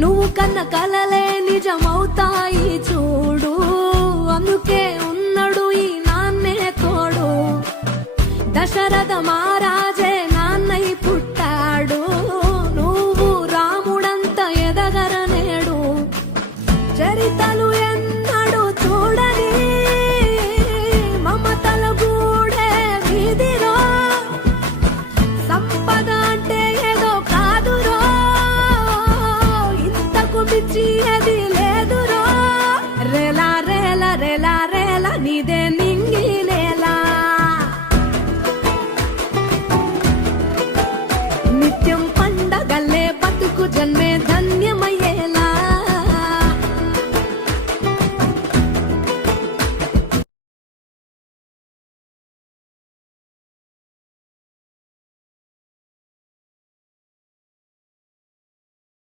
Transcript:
నువ్వు కన్న కలలే నిజమవుతాయి చూడు, అందుకే ఉన్నాడు ఈ నాన్నే తోడు. దశరథ మహారాజే నాన్నై పుట్టాడు, నువ్వు రాముడంత ఎదగరనేడు. చరితలు ఎన్నడు చూడని మమతల గూడే వీధిలో, సంపద అంటే ఏదో కాదురో, ఇంతకు మించి అది